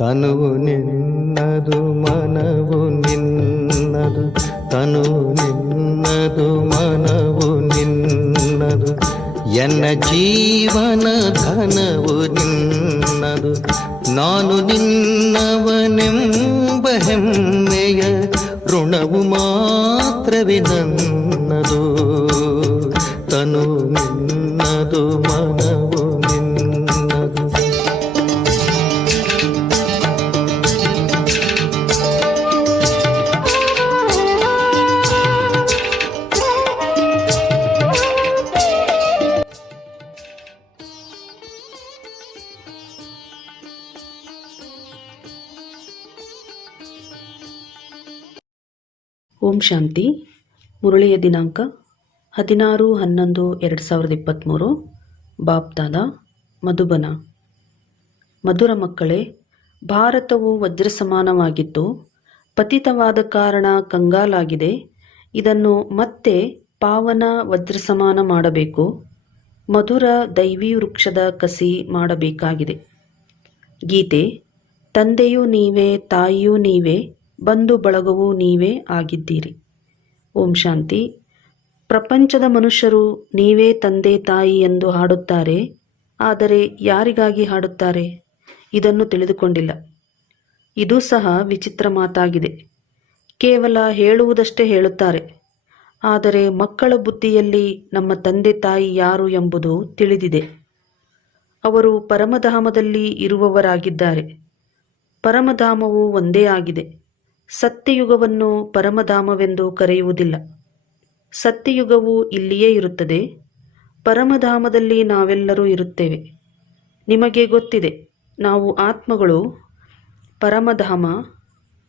ತನುವು ನಿನ್ನದು ಮನವು ನಿನ್ನದು, ತನುವು ನಿನ್ನದು ಮನವು ನಿನ್ನದು, ಎನ್ನ ಜೀವನ ಧನವು ನಿನ್ನದು. ನಾನು ನಿನ್ನವನೆಂಬ ಹೆಮ್ಮೆಯ ಋಣವು ಮಾತ್ರವೇ ನನ್ನದು. ತನು ನಿನ್ನದು ಮನವು ನಿನ್ನದು. ಓಂ ಶಾಂತಿ. ಮುರಳಿಯ ದಿನಾಂಕ 16/11/2023. ಬಾಪ್ದಾದ ಮಧುಬನ. ಮಧುರ ಮಕ್ಕಳೇ, ಭಾರತವು ವಜ್ರ ಸಮಾನವಾಗಿದ್ದು ಪತಿತವಾದ ಕಾರಣ ಕಂಗಾಲಾಗಿದೆ. ಇದನ್ನು ಮತ್ತೆ ಪಾವನ ವಜ್ರ ಸಮಾನ ಮಾಡಬೇಕು. ಮಧುರ ದೈವಿ ವೃಕ್ಷದ ಕಸಿ ಮಾಡಬೇಕಾಗಿದೆ. ಗೀತೆ. ತಂದೆಯೂ ನೀವೇ, ತಾಯಿಯೂ ನೀವೇ, ಬಂಧು ಬಳಗವೂ ನೀವೇ ಆಗಿದ್ದೀರಿ. ಓಂ ಶಾಂತಿ. ಪ್ರಪಂಚದ ಮನುಷ್ಯರು ನೀವೇ ತಂದೆ ತಾಯಿ ಎಂದು ಹಾಡುತ್ತಾರೆ. ಆದರೆ ಯಾರಿಗಾಗಿ ಹಾಡುತ್ತಾರೆ? ಇದನ್ನು ತಿಳಿದುಕೊಂಡಿಲ್ಲ. ಇದು ಸಹ ವಿಚಿತ್ರ ಮಾತಾಗಿದೆ. ಕೇವಲ ಹೇಳುವುದಷ್ಟೇ ಹೇಳುತ್ತಾರೆ. ಆದರೆ ಮಕ್ಕಳ ಬುದ್ಧಿಯಲ್ಲಿ ನಮ್ಮ ತಂದೆ ತಾಯಿ ಯಾರು ಎಂಬುದು ತಿಳಿದಿದೆ. ಅವರು ಪರಮಧಾಮದಲ್ಲಿ ಇರುವವರಾಗಿದ್ದಾರೆ. ಪರಮಧಾಮವು ಒಂದೇ ಆಗಿದೆ. ಸತ್ಯಯುಗವನ್ನು ಪರಮಧಾಮವೆಂದು ಕರೆಯುವುದಿಲ್ಲ. ಸತ್ಯಯುಗವು ಇಲ್ಲಿಯೇ ಇರುತ್ತದೆ. ಪರಮಧಾಮದಲ್ಲಿ ನಾವೆಲ್ಲರೂ ಇರುತ್ತೇವೆ. ನಿಮಗೆ ಗೊತ್ತಿದೆ, ನಾವು ಆತ್ಮಗಳು ಪರಮಧಾಮ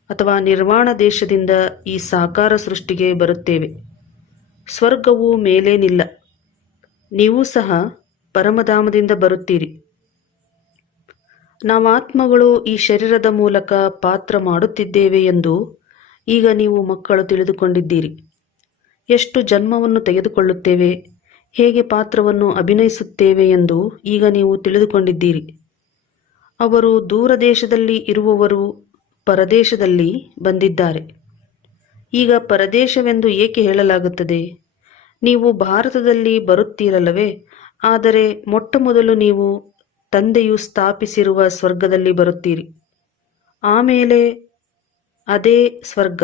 ಅಥವಾ ನಿರ್ವಾಣ ದೇಶದಿಂದ ಈ ಸಾಕಾರ ಸೃಷ್ಟಿಗೆ ಬರುತ್ತೇವೆ. ಸ್ವರ್ಗವು ಮೇಲೇನಿಲ್ಲ. ನೀವು ಸಹ ಪರಮಧಾಮದಿಂದ ಬರುತ್ತೀರಿ. ನಾವಾತ್ಮಗಳು ಈ ಶರೀರದ ಮೂಲಕ ಪಾತ್ರ ಮಾಡುತ್ತಿದ್ದೇವೆ ಎಂದು ಈಗ ನೀವು ಮಕ್ಕಳು ತಿಳಿದುಕೊಂಡಿದ್ದೀರಿ. ಎಷ್ಟು ಜನ್ಮವನ್ನು ತೆಗೆದುಕೊಳ್ಳುತ್ತೇವೆ, ಹೇಗೆ ಪಾತ್ರವನ್ನು ಅಭಿನಯಿಸುತ್ತೇವೆ ಎಂದು ಈಗ ನೀವು ತಿಳಿದುಕೊಂಡಿದ್ದೀರಿ. ಅವರು ದೂರ ದೇಶದಲ್ಲಿ ಇರುವವರು ಪರದೇಶದಲ್ಲಿ ಬಂದಿದ್ದಾರೆ. ಈಗ ಪರದೇಶವೆಂದು ಏಕೆ ಹೇಳಲಾಗುತ್ತದೆ? ನೀವು ಭಾರತದಲ್ಲಿ ಬರುತ್ತೀರಲ್ಲವೇ? ಆದರೆ ಮೊಟ್ಟ ಮೊದಲು ನೀವು ತಂದೆಯು ಸ್ಥಾಪಿಸಿರುವ ಸ್ವರ್ಗದಲ್ಲಿ ಬರುತ್ತೀರಿ. ಆಮೇಲೆ ಅದೇ ಸ್ವರ್ಗ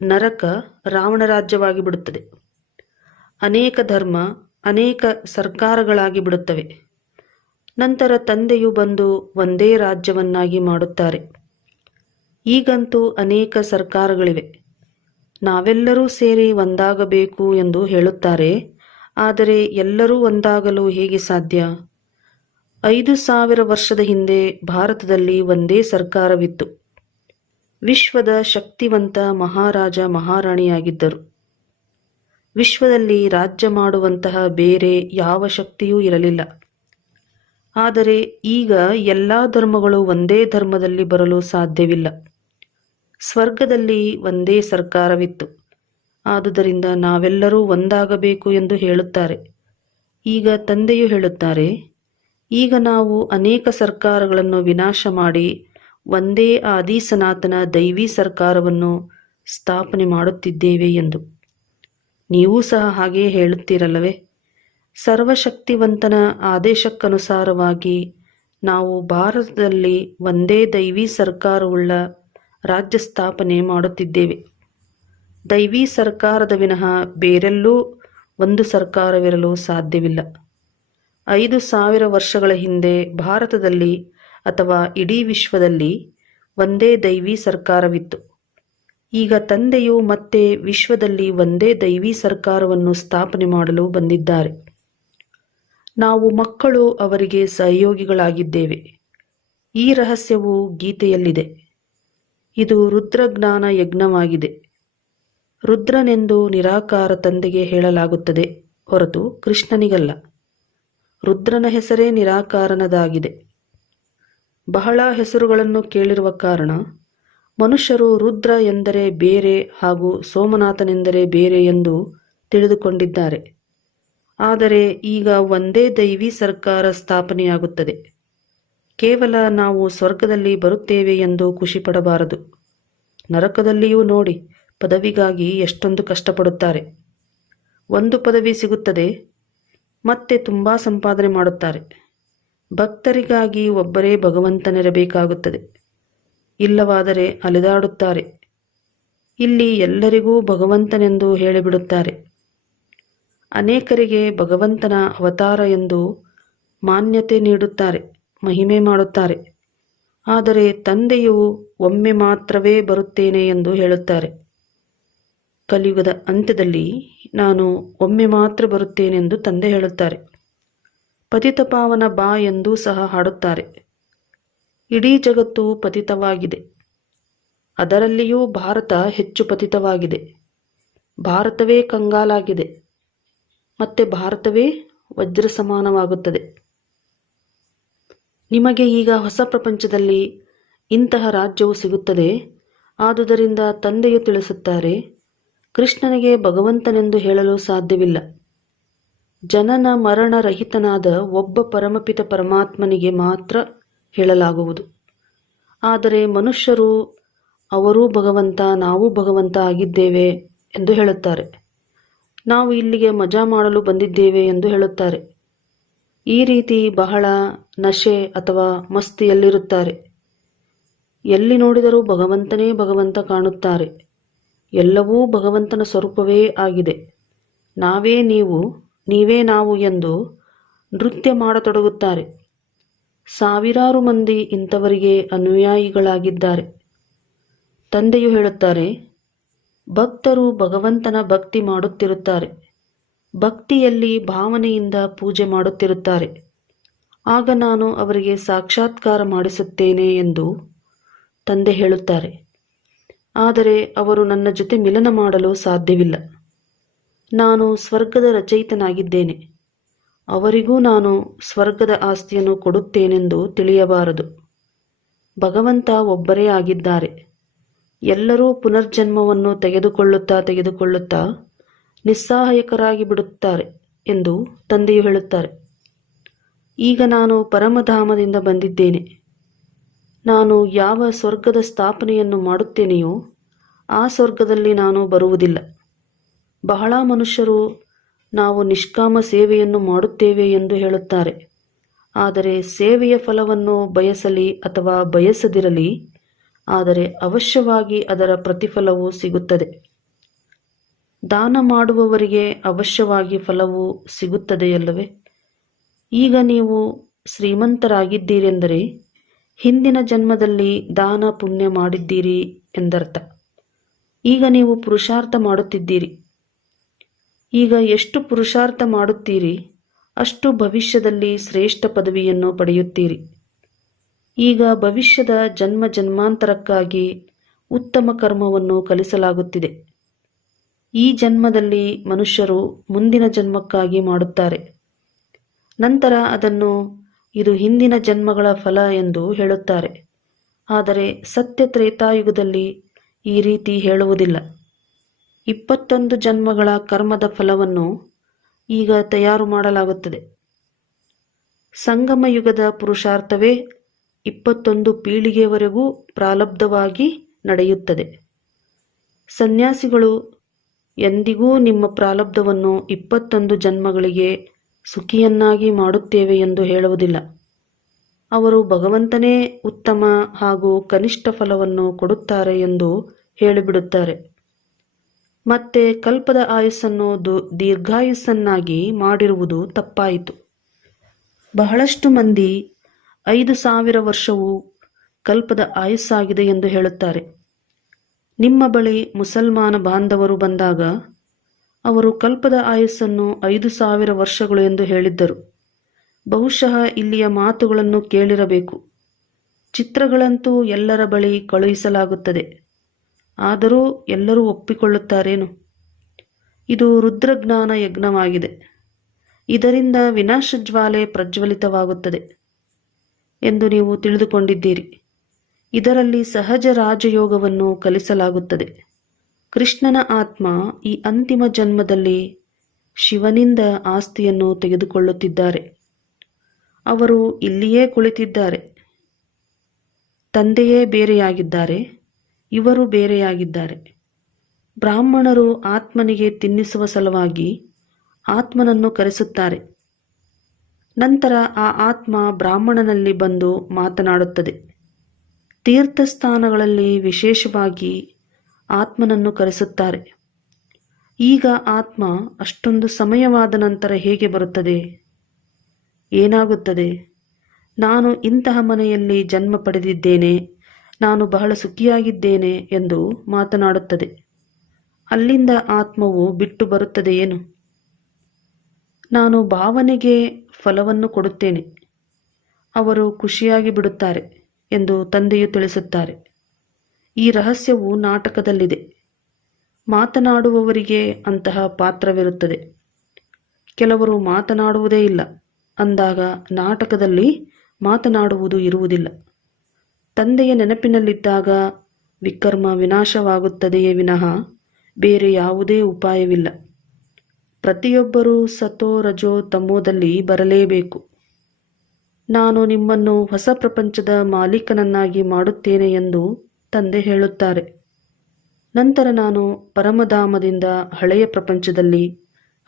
ನರಕ ರಾವಣ ರಾಜ್ಯವಾಗಿ ಬಿಡುತ್ತದೆ. ಅನೇಕ ಧರ್ಮ, ಅನೇಕ ಸರ್ಕಾರಗಳಾಗಿ ಬಿಡುತ್ತವೆ. ನಂತರ ತಂದೆಯು ಬಂದು ಒಂದೇ ರಾಜ್ಯವನ್ನಾಗಿ ಮಾಡುತ್ತಾರೆ. ಈಗಂತೂ ಅನೇಕ ಸರ್ಕಾರಗಳಿವೆ. ನಾವೆಲ್ಲರೂ ಸೇರಿ ಒಂದಾಗಬೇಕು ಎಂದು ಹೇಳುತ್ತಾರೆ. ಆದರೆ ಎಲ್ಲರೂ ಒಂದಾಗಲು ಹೇಗೆ ಸಾಧ್ಯ? 5000 ವರ್ಷದ ಹಿಂದೆ ಭಾರತದಲ್ಲಿ ಒಂದೇ ಸರ್ಕಾರವಿತ್ತು. ವಿಶ್ವದ ಶಕ್ತಿವಂತ ಮಹಾರಾಜ ಮಹಾರಾಣಿಯಾಗಿದ್ದರು. ವಿಶ್ವದಲ್ಲಿ ರಾಜ್ಯ ಮಾಡುವಂತಹ ಬೇರೆ ಯಾವ ಶಕ್ತಿಯೂ ಇರಲಿಲ್ಲ. ಆದರೆ ಈಗ ಎಲ್ಲ ಧರ್ಮಗಳು ಒಂದೇ ಧರ್ಮದಲ್ಲಿ ಬರಲು ಸಾಧ್ಯವಿಲ್ಲ. ಸ್ವರ್ಗದಲ್ಲಿ ಒಂದೇ ಸರ್ಕಾರವಿತ್ತು. ಆದುದರಿಂದ ನಾವೆಲ್ಲರೂ ಒಂದಾಗಬೇಕು ಎಂದು ಹೇಳುತ್ತಾರೆ. ಈಗ ತಂದೆಯು ಹೇಳುತ್ತಾರೆ, ಈಗ ನಾವು ಅನೇಕ ಸರ್ಕಾರಗಳನ್ನು ವಿನಾಶ ಮಾಡಿ ಒಂದೇ ಆದಿ ಸನಾತನ ದೈವಿ ಸರ್ಕಾರವನ್ನು ಸ್ಥಾಪನೆ ಮಾಡುತ್ತಿದ್ದೇವೆ ಎಂದು. ನೀವು ಸಹ ಹಾಗೆಯೇ ಹೇಳುತ್ತೀರಲ್ಲವೇ? ಸರ್ವಶಕ್ತಿವಂತನ ಆದೇಶಕ್ಕನುಸಾರವಾಗಿ ನಾವು ಭಾರತದಲ್ಲಿ ಒಂದೇ ದೈವಿ ಸರ್ಕಾರವುಳ್ಳ ರಾಜ್ಯ ಸ್ಥಾಪನೆ ಮಾಡುತ್ತಿದ್ದೇವೆ. ದೈವಿ ಸರ್ಕಾರದ ವಿನಃ ಬೇರೆಲ್ಲೂ ಒಂದು ಸರ್ಕಾರವಿರಲು ಸಾಧ್ಯವಿಲ್ಲ. 5000 ವರ್ಷಗಳ ಹಿಂದೆ ಭಾರತದಲ್ಲಿ ಅಥವಾ ಇಡೀ ವಿಶ್ವದಲ್ಲಿ ಒಂದೇ ದೈವಿ ಸರ್ಕಾರವಿತ್ತು. ಈಗ ತಂದೆಯು ಮತ್ತೆ ವಿಶ್ವದಲ್ಲಿ ಒಂದೇ ದೈವಿ ಸರ್ಕಾರವನ್ನು ಸ್ಥಾಪನೆ ಮಾಡಲು ಬಂದಿದ್ದಾರೆ. ನಾವು ಮಕ್ಕಳು ಅವರಿಗೆ ಸಹಯೋಗಿಗಳಾಗಿದ್ದೇವೆ. ಈ ರಹಸ್ಯವು ಗೀತೆಯಲ್ಲಿದೆ. ಇದು ರುದ್ರಜ್ಞಾನ ಯಜ್ಞವಾಗಿದೆ. ರುದ್ರನೆಂದು ನಿರಾಕಾರ ತಂದೆಗೆ ಹೇಳಲಾಗುತ್ತದೆ, ಹೊರತು ಕೃಷ್ಣನಿಗಲ್ಲ. ರುದ್ರನ ಹೆಸರೇ ನಿರಾಕಾರನದಾಗಿದೆ. ಬಹಳ ಹೆಸರುಗಳನ್ನು ಕೇಳಿರುವ ಕಾರಣ ಮನುಷ್ಯರು ರುದ್ರ ಎಂದರೆ ಬೇರೆ ಹಾಗೂ ಸೋಮನಾಥನೆಂದರೆ ಬೇರೆ ಎಂದು ತಿಳಿದುಕೊಂಡಿದ್ದಾರೆ. ಆದರೆ ಈಗ ಒಂದೇ ದೈವಿ ಸರ್ಕಾರ ಸ್ಥಾಪನೆಯಾಗುತ್ತದೆ. ಕೇವಲ ನಾವು ಸ್ವರ್ಗದಲ್ಲಿ ಬರುತ್ತೇವೆ ಎಂದು ಖುಷಿಪಡಬಾರದು. ನರಕದಲ್ಲಿಯೂ ನೋಡಿ, ಪದವಿಗಾಗಿ ಎಷ್ಟೊಂದು ಕಷ್ಟಪಡುತ್ತಾರೆ. ಒಂದು ಪದವಿ ಸಿಗುತ್ತದೆ, ಮತ್ತೆ ತುಂಬ ಸಂಪಾದನೆ ಮಾಡುತ್ತಾರೆ. ಭಕ್ತರಿಗಾಗಿ ಒಬ್ಬರೇ ಭಗವಂತನಿರಬೇಕಾಗುತ್ತದೆ, ಇಲ್ಲವಾದರೆ ಅಲೆದಾಡುತ್ತಾರೆ. ಇಲ್ಲಿ ಎಲ್ಲರಿಗೂ ಭಗವಂತನೆಂದು ಹೇಳಿಬಿಡುತ್ತಾರೆ. ಅನೇಕರಿಗೆ ಭಗವಂತನ ಅವತಾರ ಎಂದು ಮಾನ್ಯತೆ ನೀಡುತ್ತಾರೆ, ಮಹಿಮೆ ಮಾಡುತ್ತಾರೆ. ಆದರೆ ತಂದೆಯು ಒಮ್ಮೆ ಮಾತ್ರವೇ ಬರುತ್ತೇನೆ ಎಂದು ಹೇಳುತ್ತಾರೆ. ಕಲಿಯುಗದ ಅಂತ್ಯದಲ್ಲಿ ನಾನು ಒಮ್ಮೆ ಮಾತ್ರ ಬರುತ್ತೇನೆಂದು ತಂದೆ ಹೇಳುತ್ತಾರೆ. ಪತಿತಪಾವನ ಬಾ ಎಂದೂ ಸಹ ಹಾಡುತ್ತಾರೆ. ಇಡೀ ಜಗತ್ತು ಪತಿತವಾಗಿದೆ, ಅದರಲ್ಲಿಯೂ ಭಾರತ ಹೆಚ್ಚು ಪತಿತವಾಗಿದೆ. ಭಾರತವೇ ಕಂಗಾಲಾಗಿದೆ, ಮತ್ತೆ ಭಾರತವೇ ವಜ್ರ ಸಮಾನವಾಗುತ್ತದೆ. ನಿಮಗೆ ಈಗ ಹೊಸ ಪ್ರಪಂಚದಲ್ಲಿ ಇಂತಹ ರಾಜ್ಯವು ಸಿಗುತ್ತದೆ. ಆದುದರಿಂದ ತಂದೆಯು ತಿಳಿಸುತ್ತಾರೆ, ಕೃಷ್ಣನಿಗೆ ಭಗವಂತನೆಂದು ಹೇಳಲು ಸಾಧ್ಯವಿಲ್ಲ. ಜನನ ಮರಣರಹಿತನಾದ ಒಬ್ಬ ಪರಮಪಿತ ಪರಮಾತ್ಮನಿಗೆ ಮಾತ್ರ ಹೇಳಲಾಗುವುದು. ಆದರೆ ಮನುಷ್ಯರು ಅವರೂ ಭಗವಂತ, ನಾವು ಭಗವಂತ ಆಗಿದ್ದೇವೆ ಎಂದು ಹೇಳುತ್ತಾರೆ. ನಾವು ಇಲ್ಲಿಗೆ ಮಜಾ ಮಾಡಲು ಬಂದಿದ್ದೇವೆ ಎಂದು ಹೇಳುತ್ತಾರೆ. ಈ ರೀತಿ ಬಹಳ ನಶೆ ಅಥವಾ ಮಸ್ತಿಯಲ್ಲಿರುತ್ತಾರೆ. ಎಲ್ಲಿ ನೋಡಿದರೂ ಭಗವಂತನೇ ಭಗವಂತ ಕಾಣುತ್ತಾರೆ. ಎಲ್ಲವೂ ಭಗವಂತನ ಸ್ವರೂಪವೇ ಆಗಿದೆ. ನಾವೇ ನೀವು, ನೀವೇ ನಾವು ಎಂದು ನೃತ್ಯ ಮಾಡತೊಡಗುತ್ತಾರೆ. ಸಾವಿರಾರು ಮಂದಿ ಇಂಥವರಿಗೆ ಅನುಯಾಯಿಗಳಾಗಿದ್ದಾರೆ. ತಂದೆಯು ಹೇಳುತ್ತಾರೆ, ಭಕ್ತರು ಭಗವಂತನ ಭಕ್ತಿ ಮಾಡುತ್ತಿರುತ್ತಾರೆ. ಭಕ್ತಿಯಲ್ಲಿ ಭಾವನೆಯಿಂದ ಪೂಜೆ ಮಾಡುತ್ತಿರುತ್ತಾರೆ. ಆಗ ನಾನು ಅವರಿಗೆ ಸಾಕ್ಷಾತ್ಕಾರ ಮಾಡಿಸುತ್ತೇನೆ ಎಂದು ತಂದೆ ಹೇಳುತ್ತಾರೆ. ಆದರೆ ಅವರು ನನ್ನ ಜೊತೆ ಮಿಲನ ಮಾಡಲು ಸಾಧ್ಯವಿಲ್ಲ. ನಾನು ಸ್ವರ್ಗದ ರಚಯಿತನಾಗಿದ್ದೇನೆ. ಅವರಿಗೂ ನಾನು ಸ್ವರ್ಗದ ಆಸ್ತಿಯನ್ನು ಕೊಡುತ್ತೇನೆಂದು ತಿಳಿಯಬಾರದು. ಭಗವಂತ ಒಬ್ಬರೇ ಆಗಿದ್ದಾರೆ. ಎಲ್ಲರೂ ಪುನರ್ಜನ್ಮವನ್ನು ತೆಗೆದುಕೊಳ್ಳುತ್ತಾ ನಿಸ್ಸಹಾಯಕರಾಗಿ ಬಿಡುತ್ತಾರೆ ಎಂದು ತಂದೆಯು ಹೇಳುತ್ತಾರೆ. ಈಗ ನಾನು ಪರಮಧಾಮದಿಂದ ಬಂದಿದ್ದೇನೆ. ನಾನು ಯಾವ ಸ್ವರ್ಗದ ಸ್ಥಾಪನೆಯನ್ನು ಮಾಡುತ್ತೇನೆಯೋ ಆ ಸ್ವರ್ಗದಲ್ಲಿ ನಾನು ಬರುವುದಿಲ್ಲ. ಬಹಳ ಮನುಷ್ಯರು ನಾವು ನಿಷ್ಕಾಮ ಸೇವೆಯನ್ನು ಮಾಡುತ್ತೇವೆ ಎಂದು ಹೇಳುತ್ತಾರೆ. ಆದರೆ ಸೇವೆಯ ಫಲವನ್ನು ಬಯಸಲಿ ಅಥವಾ ಬಯಸದಿರಲಿ, ಆದರೆ ಅವಶ್ಯವಾಗಿ ಅದರ ಪ್ರತಿಫಲವು ಸಿಗುತ್ತದೆ. ದಾನ ಮಾಡುವವರಿಗೆ ಅವಶ್ಯವಾಗಿ ಫಲವು ಸಿಗುತ್ತದೆಯಲ್ಲವೇ? ಈಗ ನೀವು ಶ್ರೀಮಂತರಾಗಿದ್ದೀರೆಂದರೆ ಹಿಂದಿನ ಜನ್ಮದಲ್ಲಿ ದಾನ ಪುಣ್ಯ ಮಾಡಿದ್ದೀರಿ ಎಂದರ್ಥ. ಈಗ ನೀವು ಪುರುಷಾರ್ಥ ಮಾಡುತ್ತಿದ್ದೀರಿ. ಈಗ ಎಷ್ಟು ಪುರುಷಾರ್ಥ ಮಾಡುತ್ತೀರಿ, ಅಷ್ಟು ಭವಿಷ್ಯದಲ್ಲಿ ಶ್ರೇಷ್ಠ ಪದವಿಯನ್ನು ಪಡೆಯುತ್ತೀರಿ. ಈಗ ಭವಿಷ್ಯದ ಜನ್ಮ ಜನ್ಮಾಂತರಕ್ಕಾಗಿ ಉತ್ತಮ ಕರ್ಮವನ್ನು ಕಲಿಸಲಾಗುತ್ತಿದೆ. ಈ ಜನ್ಮದಲ್ಲಿ ಮನುಷ್ಯರು ಮುಂದಿನ ಜನ್ಮಕ್ಕಾಗಿ ಮಾಡುತ್ತಾರೆ. ನಂತರ ಅದನ್ನು ಇದು ಹಿಂದಿನ ಜನ್ಮಗಳ ಫಲ ಎಂದು ಹೇಳುತ್ತಾರೆ. ಆದರೆ ಸತ್ಯ ತ್ರೇತಾಯುಗದಲ್ಲಿ ಈ ರೀತಿ ಹೇಳುವುದಿಲ್ಲ. 21 ಜನ್ಮಗಳ ಕರ್ಮದ ಫಲವನ್ನು ಈಗ ತಯಾರು ಮಾಡಲಾಗುತ್ತದೆ. ಸಂಗಮ ಯುಗದ ಪುರುಷಾರ್ಥವೇ 21 ಪೀಳಿಗೆಯವರೆಗೂ ಪ್ರಾರಬ್ಧವಾಗಿ ನಡೆಯುತ್ತದೆ. ಸನ್ಯಾಸಿಗಳು ಎಂದಿಗೂ ನಿಮ್ಮ ಪ್ರಾರಬ್ಧವನ್ನು 21 ಜನ್ಮಗಳಿಗೆ ಸುಖಿಯನ್ನಾಗಿ ಮಾಡುತ್ತೇವೆ ಎಂದು ಹೇಳುವುದಿಲ್ಲ. ಅವರು ಭಗವಂತನೇ ಉತ್ತಮ ಹಾಗೂ ಕನಿಷ್ಠ ಫಲವನ್ನು ಕೊಡುತ್ತಾರೆ ಎಂದು ಹೇಳಿಬಿಡುತ್ತಾರೆ. ಮತ್ತೆ ಕಲ್ಪದ ಆಯುಸ್ಸನ್ನು ದೀರ್ಘಾಯುಸ್ಸನ್ನಾಗಿ ಮಾಡಿರುವುದು ತಪ್ಪಾಯಿತು. ಬಹಳಷ್ಟು ಮಂದಿ 5000 ವರ್ಷವು ಕಲ್ಪದ ಆಯುಸ್ಸಾಗಿದೆ ಎಂದು ಹೇಳುತ್ತಾರೆ. ನಿಮ್ಮ ಬಳಿ ಮುಸಲ್ಮಾನ ಬಾಂಧವರು ಬಂದಾಗ ಅವರು ಕಲ್ಪದ ಆಯುಸ್ಸನ್ನು 5000 ವರ್ಷಗಳು ಎಂದು ಹೇಳಿದ್ದರು. ಬಹುಶಃ ಇಲ್ಲಿಯ ಮಾತುಗಳನ್ನು ಕೇಳಿರಬೇಕು. ಚಿತ್ರಗಳಂತೂ ಎಲ್ಲರ ಬಳಿ ಕಳುಹಿಸಲಾಗುತ್ತದೆ. ಆದರೂ ಎಲ್ಲರೂ ಒಪ್ಪಿಕೊಳ್ಳುತ್ತಾರೇನು? ಇದು ರುದ್ರಜ್ಞಾನ ಯಜ್ಞವಾಗಿದೆ. ಇದರಿಂದ ವಿನಾಶಜ್ವಾಲೆ ಪ್ರಜ್ವಲಿತವಾಗುತ್ತದೆ ಎಂದು ನೀವು ತಿಳಿದುಕೊಂಡಿದ್ದೀರಿ. ಇದರಲ್ಲಿ ಸಹಜ ರಾಜಯೋಗವನ್ನು ಕಲಿಸಲಾಗುತ್ತದೆ. ಕೃಷ್ಣನ ಆತ್ಮ ಈ ಅಂತಿಮ ಜನ್ಮದಲ್ಲಿ ಶಿವನಿಂದ ಆಸ್ತಿಯನ್ನು ತೆಗೆದುಕೊಳ್ಳುತ್ತಿದ್ದಾರೆ. ಅವರು ಇಲ್ಲಿಯೇ ಕುಳಿತಿದ್ದಾರೆ. ತಂದೆಯೇ ಬೇರೆಯಾಗಿದ್ದಾರೆ, ಇವರು ಬೇರೆಯಾಗಿದ್ದಾರೆ. ಬ್ರಾಹ್ಮಣರು ಆತ್ಮನಿಗೆ ತಿನ್ನಿಸುವ ಸಲುವಾಗಿ ಆತ್ಮನನ್ನು ಕರೆಸುತ್ತಾರೆ. ನಂತರ ಆ ಆತ್ಮ ಬ್ರಾಹ್ಮಣನಲ್ಲಿ ಬಂದು ಮಾತನಾಡುತ್ತದೆ. ತೀರ್ಥಸ್ಥಾನಗಳಲ್ಲಿ ವಿಶೇಷವಾಗಿ ಆತ್ಮನನ್ನು ಕರೆಸುತ್ತಾರೆ. ಈಗ ಆತ್ಮ ಅಷ್ಟೊಂದು ಸಮಯವಾದ ನಂತರ ಹೇಗೆ ಬರುತ್ತದೆ? ಏನಾಗುತ್ತದೆ? ನಾನು ಇಂತಹ ಮನೆಯಲ್ಲಿ ಜನ್ಮ ಪಡೆದಿದ್ದೇನೆ, ನಾನು ಬಹಳ ಸುಖಿಯಾಗಿದ್ದೇನೆ ಎಂದು ಮಾತನಾಡುತ್ತದೆ. ಅಲ್ಲಿಂದ ಆತ್ಮವು ಬಿಟ್ಟು ಬರುತ್ತದೆಯೇನು? ನಾನು ಭಾವನೆಗೆ ಫಲವನ್ನು ಕೊಡುತ್ತೇನೆ, ಅವರು ಖುಷಿಯಾಗಿ ಬಿಡುತ್ತಾರೆ ಎಂದು ತಂದೆಯು ತಿಳಿಸುತ್ತಾರೆ. ಈ ರಹಸ್ಯವು ನಾಟಕದಲ್ಲಿದೆ. ಮಾತನಾಡುವವರಿಗೆ ಅಂತಹ ಪಾತ್ರವಿರುತ್ತದೆ. ಕೆಲವರು ಮಾತನಾಡುವುದೇ ಇಲ್ಲ ಅಂದಾಗ ನಾಟಕದಲ್ಲಿ ಮಾತನಾಡುವುದು ಇರುವುದಿಲ್ಲ. ತಂದೆಯ ನೆನಪಿನಲ್ಲಿದ್ದಾಗ ವಿಕರ್ಮ ವಿನಾಶವಾಗುತ್ತದೆಯೇ ವಿನಃ ಬೇರೆ ಯಾವುದೇ ಉಪಾಯವಿಲ್ಲ. ಪ್ರತಿಯೊಬ್ಬರೂ ಸತೋ ರಜೋ ತಮೋದಲ್ಲಿ ಬರಲೇಬೇಕು. ನಾನು ನಿಮ್ಮನ್ನು ಹೊಸ ಪ್ರಪಂಚದ ಮಾಲೀಕನನ್ನಾಗಿ ಮಾಡುತ್ತೇನೆ ಎಂದು ತಂದೆ ಹೇಳುತ್ತಾರೆ. ನಂತರ ನಾನು ಪರಮಧಾಮದಿಂದ ಹಳೆಯ ಪ್ರಪಂಚದಲ್ಲಿ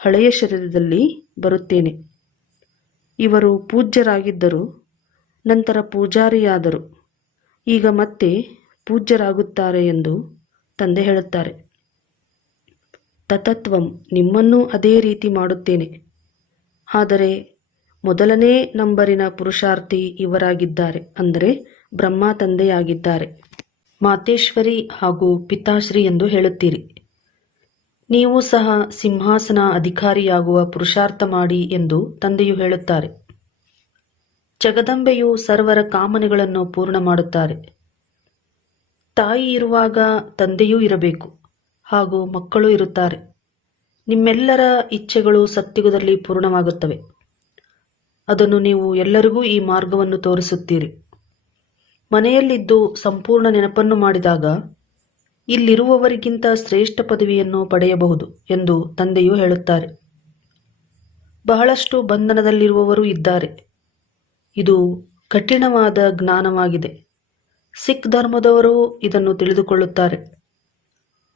ಹಳೆಯ ಶರೀರದಲ್ಲಿ ಬರುತ್ತೇನೆ. ಇವರು ಪೂಜ್ಯರಾಗಿದ್ದರು, ನಂತರ ಪೂಜಾರಿಯಾದರು, ಈಗ ಮತ್ತೆ ಪೂಜ್ಯರಾಗುತ್ತಾರೆ ಎಂದು ತಂದೆ ಹೇಳುತ್ತಾರೆ. ತತತ್ವಂ, ನಿಮ್ಮನ್ನೂ ಅದೇ ರೀತಿ ಮಾಡುತ್ತೇನೆ. ಆದರೆ ಮೊದಲನೇ ನಂಬರಿನ ಪುರುಷಾರ್ಥಿ ಇವರಾಗಿದ್ದಾರೆ, ಅಂದರೆ ಬ್ರಹ್ಮ ತಂದೆಯಾಗಿದ್ದಾರೆ. ಮಾತೇಶ್ವರಿ ಹಾಗೂ ಪಿತಾಶ್ರೀ ಎಂದು ಹೇಳುತ್ತೀರಿ. ನೀವು ಸಹ ಸಿಂಹಾಸನ ಅಧಿಕಾರಿಯಾಗುವ ಪುರುಷಾರ್ಥ ಮಾಡಿ ಎಂದು ತಂದೆಯು ಹೇಳುತ್ತಾರೆ. ಜಗದಂಬೆಯು ಸರ್ವರ ಕಾಮನೆಗಳನ್ನು ಪೂರ್ಣ ಮಾಡುತ್ತಾರೆ. ತಾಯಿ ಇರುವಾಗ ತಂದೆಯೂ ಇರಬೇಕು ಹಾಗೂ ಮಕ್ಕಳು ಇರುತ್ತಾರೆ. ನಿಮ್ಮೆಲ್ಲರ ಇಚ್ಛೆಗಳು ಸತ್ಯುಗದಲ್ಲಿ ಪೂರ್ಣವಾಗುತ್ತವೆ. ಅದನ್ನು ನೀವು ಎಲ್ಲರಿಗೂ ಈ ಮಾರ್ಗವನ್ನು ತೋರಿಸುತ್ತೀರಿ. ಮನೆಯಲ್ಲಿದ್ದು ಸಂಪೂರ್ಣ ನೆನಪನ್ನು ಮಾಡಿದಾಗ ಇಲ್ಲಿರುವವರಿಗಿಂತ ಶ್ರೇಷ್ಠ ಪದವಿಯನ್ನು ಪಡೆಯಬಹುದು ಎಂದು ತಂದೆಯು ಹೇಳುತ್ತಾರೆ. ಬಹಳಷ್ಟು ಬಂಧನದಲ್ಲಿರುವವರು ಇದ್ದಾರೆ. ಇದು ಕಠಿಣವಾದ ಜ್ಞಾನವಾಗಿದೆ. ಸಿಖ್ ಧರ್ಮದವರು ಇದನ್ನು ತಿಳಿದುಕೊಳ್ಳುತ್ತಾರೆ.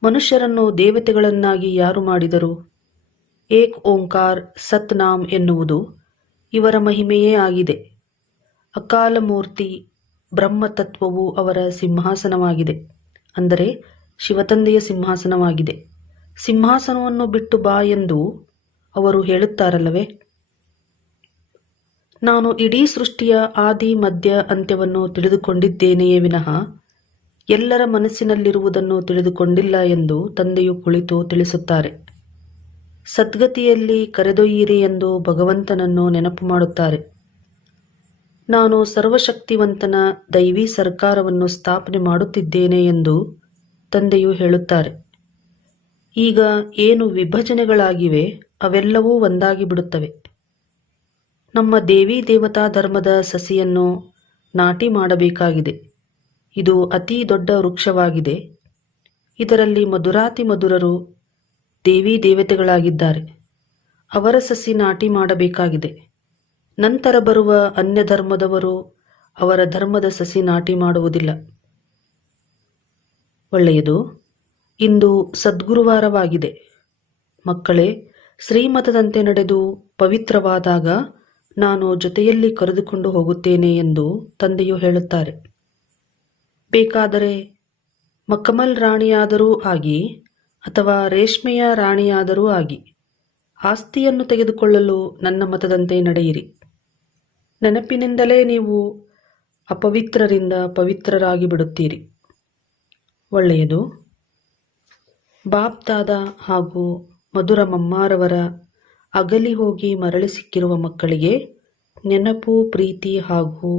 ಮನುಷ್ಯರನ್ನು ದೇವತೆಗಳನ್ನಾಗಿ ಯಾರು ಮಾಡಿದರು? ಏಕ್ ಓಂಕಾರ್ ಸತ್ನಾಮ್ ಎನ್ನುವುದು ಇವರ ಮಹಿಮೆಯೇ ಆಗಿದೆ. ಅಕಾಲ ಮೂರ್ತಿ ಬ್ರಹ್ಮತತ್ವವು ಅವರ ಸಿಂಹಾಸನವಾಗಿದೆ, ಅಂದರೆ ಶಿವತಂದೆಯ ಸಿಂಹಾಸನವಾಗಿದೆ. ಸಿಂಹಾಸನವನ್ನು ಬಿಟ್ಟು ಬಾ ಎಂದು ಅವರು ಹೇಳುತ್ತಾರಲ್ಲವೇ? ನಾನು ಇಡೀ ಸೃಷ್ಟಿಯ ಆದಿ ಮಧ್ಯ ಅಂತ್ಯವನ್ನು ತಿಳಿದುಕೊಂಡಿದ್ದೇನೆಯೇ ವಿನಃ ಎಲ್ಲರ ಮನಸ್ಸಿನಲ್ಲಿರುವುದನ್ನು ತಿಳಿದುಕೊಂಡಿಲ್ಲ ಎಂದು ತಂದೆಯು ಕುಳಿತು ತಿಳಿಸುತ್ತಾರೆ. ಸದ್ಗತಿಯಲ್ಲಿ ಕರೆದೊಯ್ಯಿರಿ ಎಂದು ಭಗವಂತನನ್ನು ನೆನಪು ಮಾಡುತ್ತಾರೆ. ನಾನು ಸರ್ವಶಕ್ತಿವಂತನ ದೈವಿ ಸರ್ಕಾರವನ್ನು ಸ್ಥಾಪನೆ ಮಾಡುತ್ತಿದ್ದೇನೆ ಎಂದು ತಂದೆಯು ಹೇಳುತ್ತಾರೆ. ಈಗ ಏನು ವಿಭಜನೆಗಳಾಗಿವೆ ಅವೆಲ್ಲವೂ ಒಂದಾಗಿ ಬಿಡುತ್ತವೆ. ನಮ್ಮ ದೇವಿ ದೇವತಾ ಧರ್ಮದ ಸಸಿಯನ್ನು ನಾಟಿ ಮಾಡಬೇಕಾಗಿದೆ. ಇದು ಅತಿ ದೊಡ್ಡ ವೃಕ್ಷವಾಗಿದೆ. ಇದರಲ್ಲಿ ಮಧುರಾತಿ ಮಧುರರು ದೇವಿ ದೇವತೆಗಳಾಗಿದ್ದಾರೆ. ಅವರ ಸಸಿ ನಾಟಿ ಮಾಡಬೇಕಾಗಿದೆ. ನಂತರ ಬರುವ ಅನ್ಯ ಧರ್ಮದವರು ಅವರ ಧರ್ಮದ ಸಸಿ ನಾಟಿ ಮಾಡುವುದಿಲ್ಲ. ಒಳ್ಳೆಯದು. ಇಂದು ಸದ್ಗುರುವಾರವಾಗಿದೆ. ಮಕ್ಕಳೇ, ಶ್ರೀಮತದಂತೆ ನಡೆದು ಪವಿತ್ರವಾದಾಗ ನಾನು ಜೊತೆಯಲ್ಲಿ ಕರೆದುಕೊಂಡು ಹೋಗುತ್ತೇನೆ ಎಂದು ತಂದೆಯು ಹೇಳುತ್ತಾರೆ. ಬೇಕಾದರೆ ಮಕಮಲ್ ರಾಣಿಯಾದರೂ ಆಗಿ ಅಥವಾ ರೇಷ್ಮೆಯ ರಾಣಿಯಾದರೂ ಆಗಿ ಆಸ್ತಿಯನ್ನು ತೆಗೆದುಕೊಳ್ಳಲು ನನ್ನ ಮತದಂತೆ ನಡೆಯಿರಿ. ನೆನಪಿನಿಂದಲೇ ನೀವು ಅಪವಿತ್ರರಿಂದ ಪವಿತ್ರರಾಗಿ ಬಿಡುತ್ತೀರಿ. ಒಳ್ಳೆಯದು. ಬಾಪ್ ದಾದಾ ಹಾಗೂ ಮಧುರ ಮಮ್ಮಾರವರ ಅಗಲಿ ಹೋಗಿ ಮರಳಿ ಸಿಕ್ಕಿರುವ ಮಕ್ಕಳಿಗೆ ನೆನಪು, ಪ್ರೀತಿ ಹಾಗೂ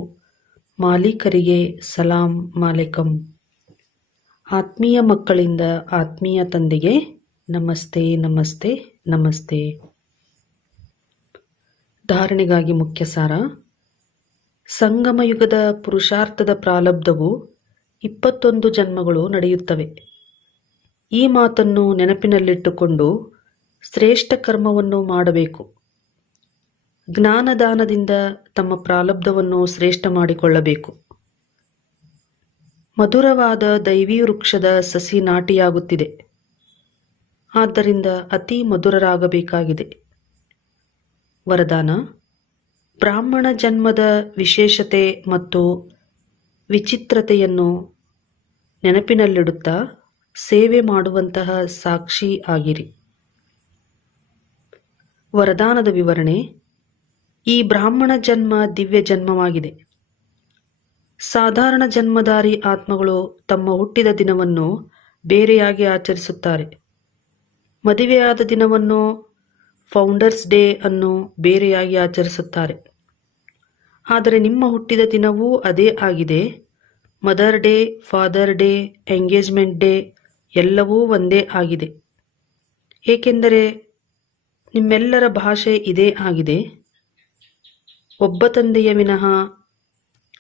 ಮಾಲೀಕರಿಗೆ ಸಲಾಂ ಮಾಲೆಕಂ. ಆತ್ಮೀಯ ಮಕ್ಕಳಿಂದ ಆತ್ಮೀಯ ತಂದೆಗೆ ನಮಸ್ತೆ ನಮಸ್ತೆ ನಮಸ್ತೆ. ಧಾರಣೆಗಾಗಿ ಮುಖ್ಯ ಸಾರ. ಸಂಗಮಯುಗದ ಪುರುಷಾರ್ಥದ ಪ್ರಾರಬ್ಧವು 21 ಜನ್ಮಗಳು ನಡೆಯುತ್ತವೆ. ಈ ಮಾತನ್ನು ನೆನಪಿನಲ್ಲಿಟ್ಟುಕೊಂಡು ಶ್ರೇಷ್ಠ ಕರ್ಮವನ್ನು ಮಾಡಬೇಕು. ಜ್ಞಾನದಾನದಿಂದ ತಮ್ಮ ಪ್ರಾರಬ್ಧವನ್ನು ಶ್ರೇಷ್ಠ ಮಾಡಿಕೊಳ್ಳಬೇಕು. ಮಧುರವಾದ ದೈವೀ ವೃಕ್ಷದ ಸಸಿ ನಾಟಿಯಾಗುತ್ತಿದೆ. ಆದ್ದರಿಂದ ಅತಿ ಮಧುರರಾಗಬೇಕಾಗಿದೆ. ವರದಾನ: ಬ್ರಾಹ್ಮಣ ಜನ್ಮದ ವಿಶೇಷತೆ ಮತ್ತು ವಿಚಿತ್ರತೆಯನ್ನು ನೆನಪಿನಲ್ಲಿಡುತ್ತಾ ಸೇವೆ ಮಾಡುವಂತಹ ಸಾಕ್ಷಿ ಆಗಿರಿ. ವರದಾನದ ವಿವರಣೆ: ಈ ಬ್ರಾಹ್ಮಣ ಜನ್ಮ ದಿವ್ಯ ಜನ್ಮವಾಗಿದೆ. ಸಾಧಾರಣ ಜನ್ಮಧಾರಿ ಆತ್ಮಗಳು ತಮ್ಮ ಹುಟ್ಟಿದ ದಿನವನ್ನು ಬೇರೆಯಾಗಿ ಆಚರಿಸುತ್ತಾರೆ. ಮದುವೆಯಾದ ದಿನವನ್ನು, ಫೌಂಡರ್ಸ್ ಡೇ ಅನ್ನು ಬೇರೆಯಾಗಿ ಆಚರಿಸುತ್ತಾರೆ. ಆದರೆ ನಿಮ್ಮ ಹುಟ್ಟಿದ ದಿನವೂ ಅದೇ ಆಗಿದೆ. Mother day, father day, engagement day ಎಲ್ಲವೂ ಒಂದೇ ಆಗಿದೆ. ಏಕೆಂದರೆ ನಿಮ್ಮೆಲ್ಲರ ಭಾಷೆ ಇದೇ ಆಗಿದೆ. ಒಬ್ಬ ತಂದೆಯ ವಿನಃ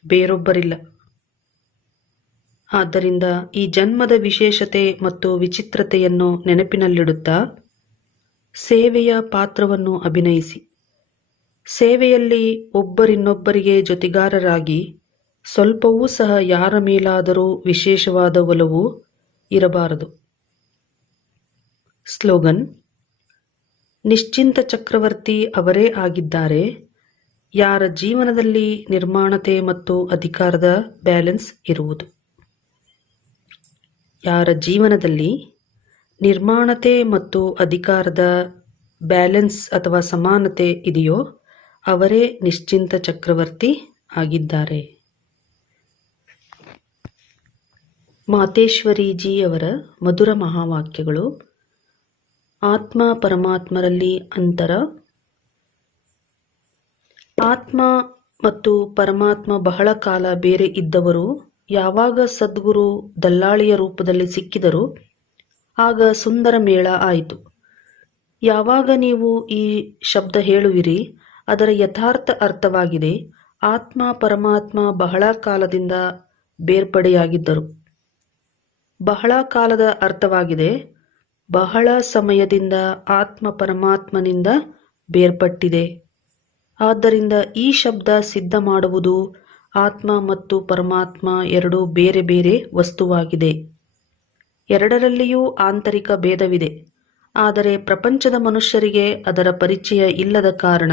ಬೇರೊಬ್ಬರಿಲ್ಲ. ಆದ್ದರಿಂದ ಈ ಜನ್ಮದ ವಿಶೇಷತೆ ಮತ್ತು ವಿಚಿತ್ರತೆಯನ್ನು ನೆನಪಿನಲ್ಲಿಡುತ್ತಾ ಸೇವೆಯ ಪಾತ್ರವನ್ನು ಅಭಿನಯಿಸಿ. ಸೇವೆಯಲ್ಲಿ ಒಬ್ಬರಿನ್ನೊಬ್ಬರಿಗೆ ಜೊತೆಗಾರರಾಗಿ ಸ್ವಲ್ಪವೂ ಸಹ ಯಾರ ಮೇಲಾದರೂ ವಿಶೇಷವಾದ ಒಲವು ಇರಬಾರದು. ಸ್ಲೋಗನ್: ನಿಶ್ಚಿಂತ ಚಕ್ರವರ್ತಿ ಅವರೇ ಆಗಿದ್ದಾರೆ ಯಾರ ಜೀವನದಲ್ಲಿ ನಿರ್ಮಾಣತೆ ಮತ್ತು ಅಧಿಕಾರದ ಬ್ಯಾಲೆನ್ಸ್ ಇರುವುದು. ಯಾರ ಜೀವನದಲ್ಲಿ ನಿರ್ಮಾಣತೆ ಮತ್ತು ಅಧಿಕಾರದ ಬ್ಯಾಲೆನ್ಸ್ ಅಥವಾ ಸಮಾನತೆ ಇದೆಯೋ ಅವರೇ ನಿಶ್ಚಿಂತ ಚಕ್ರವರ್ತಿ ಆಗಿದ್ದಾರೆ. ಮಾತೇಶ್ವರಿಜಿ ಅವರ ಮಧುರ ಮಹಾವಾಕ್ಯಗಳು. ಆತ್ಮ ಪರಮಾತ್ಮರಲ್ಲಿ ಅಂತರ. ಆತ್ಮ ಮತ್ತು ಪರಮಾತ್ಮ ಬಹಳ ಕಾಲ ಬೇರೆ ಇದ್ದವರು ಯಾವಾಗ ಸದ್ಗುರು ದಲ್ಲಾಳಿಯ ರೂಪದಲ್ಲಿ ಸಿಕ್ಕಿದರು ಆಗ ಸುಂದರ ಮೇಳ ಆಯಿತು. ಯಾವಾಗ ನೀವು ಈ ಶಬ್ದ ಹೇಳುವಿರಿ ಅದರ ಯಥಾರ್ಥ ಅರ್ಥವಾಗಿದೆ. ಆತ್ಮ ಪರಮಾತ್ಮ ಬಹಳ ಕಾಲದಿಂದ ಬೇರ್ಪಡೆಯಾಗಿದ್ದರು. ಬಹಳ ಕಾಲದ ಅರ್ಥವಾಗಿದೆ ಬಹಳ ಸಮಯದಿಂದ ಆತ್ಮ ಪರಮಾತ್ಮನಿಂದ ಬೇರ್ಪಟ್ಟಿದೆ. ಆದ್ದರಿಂದ ಈ ಶಬ್ದ ಸಿದ್ಧ ಮಾಡುವುದು ಆತ್ಮ ಮತ್ತು ಪರಮಾತ್ಮ ಎರಡೂ ಬೇರೆ ಬೇರೆ ವಸ್ತುವಾಗಿದೆ. ಎರಡರಲ್ಲಿಯೂ ಆಂತರಿಕ ಭೇದವಿದೆ. ಆದರೆ ಪ್ರಪಂಚದ ಮನುಷ್ಯರಿಗೆ ಅದರ ಪರಿಚಯ ಇಲ್ಲದ ಕಾರಣ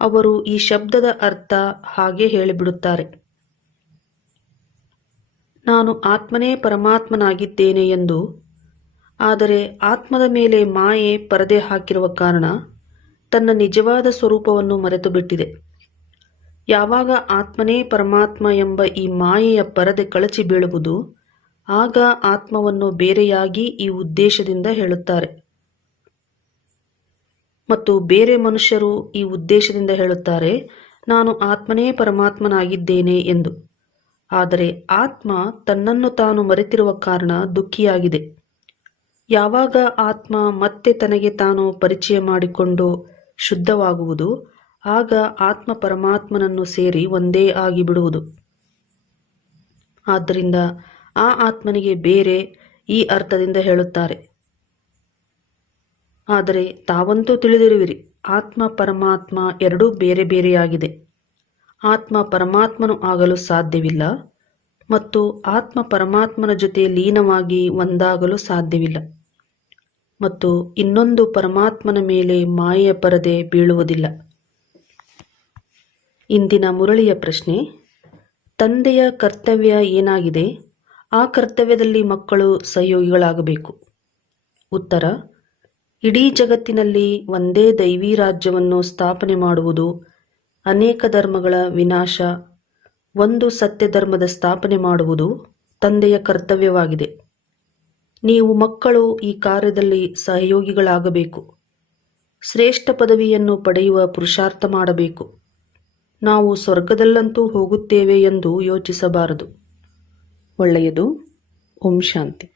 ಅವರು ಈ ಶಬ್ದದ ಅರ್ಥ ಹಾಗೆ ಹೇಳಿಬಿಡುತ್ತಾರೆ. ನಾನು ಆತ್ಮನೇ ಪರಮಾತ್ಮನಾಗಿದ್ದೇನೆ ಎಂದು. ಆದರೆ ಆತ್ಮದ ಮೇಲೆ ಮಾಯೆ ಪರದೆ ಹಾಕಿರುವ ಕಾರಣ ತನ್ನ ನಿಜವಾದ ಸ್ವರೂಪವನ್ನು ಮರೆತು ಬಿಟ್ಟಿದೆ. ಯಾವಾಗ ಆತ್ಮನೇ ಪರಮಾತ್ಮ ಎಂಬ ಈ ಮಾಯೆಯ ಪರದೆ ಕಳಚಿ ಬೀಳುವುದು ಆಗ ಆತ್ಮವನ್ನು ಬೇರೆಯಾಗಿ ಈ ಉದ್ದೇಶದಿಂದ ಹೇಳುತ್ತಾರೆ. ಮತ್ತು ಬೇರೆ ಮನುಷ್ಯರು ಈ ಉದ್ದೇಶದಿಂದ ಹೇಳುತ್ತಾರೆ ನಾನು ಆತ್ಮನೇ ಪರಮಾತ್ಮನಾಗಿದ್ದೇನೆ ಎಂದು. ಆದರೆ ಆತ್ಮ ತನ್ನನ್ನು ತಾನು ಮರೆತಿರುವ ಕಾರಣ ದುಃಖಿಯಾಗಿದೆ. ಯಾವಾಗ ಆತ್ಮ ಮತ್ತೆ ತನಗೆ ತಾನು ಪರಿಚಯ ಮಾಡಿಕೊಂಡು ಶುದ್ಧವಾಗುವುದು ಆಗ ಆತ್ಮ ಪರಮಾತ್ಮನನ್ನು ಸೇರಿ ಒಂದೇ ಆಗಿಬಿಡುವುದು. ಆದ್ದರಿಂದ ಆ ಆತ್ಮನಿಗೆ ಬೇರೆ ಈ ಅರ್ಥದಿಂದ ಹೇಳುತ್ತಾರೆ. ಆದರೆ ತಾವಂತೂ ತಿಳಿದಿರುವಿರಿ ಆತ್ಮ ಪರಮಾತ್ಮ ಎರಡೂ ಬೇರೆ ಬೇರೆಯಾಗಿದೆ. ಆತ್ಮ ಪರಮಾತ್ಮನು ಆಗಲು ಸಾಧ್ಯವಿಲ್ಲ ಮತ್ತು ಆತ್ಮ ಪರಮಾತ್ಮನ ಜೊತೆ ಲೀನವಾಗಿ ಒಂದಾಗಲು ಸಾಧ್ಯವಿಲ್ಲ. ಮತ್ತು ಇನ್ನೊಂದು ಪರಮಾತ್ಮನ ಮೇಲೆ ಮಾಯೆಯ ಪರದೆ ಬೀಳುವುದಿಲ್ಲ. ಇಂದಿನ ಮುರಳಿಯ ಪ್ರಶ್ನೆ: ತಂದೆಯ ಕರ್ತವ್ಯ ಏನಾಗಿದೆ? ಆ ಕರ್ತವ್ಯದಲ್ಲಿ ಮಕ್ಕಳು ಸಹಯೋಗಿಗಳಾಗಬೇಕು. ಉತ್ತರ: ಇಡೀ ಜಗತ್ತಿನಲ್ಲಿ ಒಂದೇ ದೈವೀ ರಾಜ್ಯವನ್ನು ಸ್ಥಾಪನೆ ಮಾಡುವುದು, ಅನೇಕ ಧರ್ಮಗಳ ವಿನಾಶ, ಒಂದು ಸತ್ಯ ಧರ್ಮದ ಸ್ಥಾಪನೆ ಮಾಡುವುದು ತಂದೆಯ ಕರ್ತವ್ಯವಾಗಿದೆ. ನೀವು ಮಕ್ಕಳು ಈ ಕಾರ್ಯದಲ್ಲಿ ಸಹಯೋಗಿಗಳಾಗಬೇಕು. ಶ್ರೇಷ್ಠ ಪದವಿಯನ್ನು ಪಡೆಯುವ ಪುರುಷಾರ್ಥ ಮಾಡಬೇಕು. ನಾವು ಸ್ವರ್ಗದಲ್ಲಂತೂ ಹೋಗುತ್ತೇವೆ ಎಂದು ಯೋಚಿಸಬಾರದು. ಒಳ್ಳೆಯದು. ಓಂ ಶಾಂತಿ.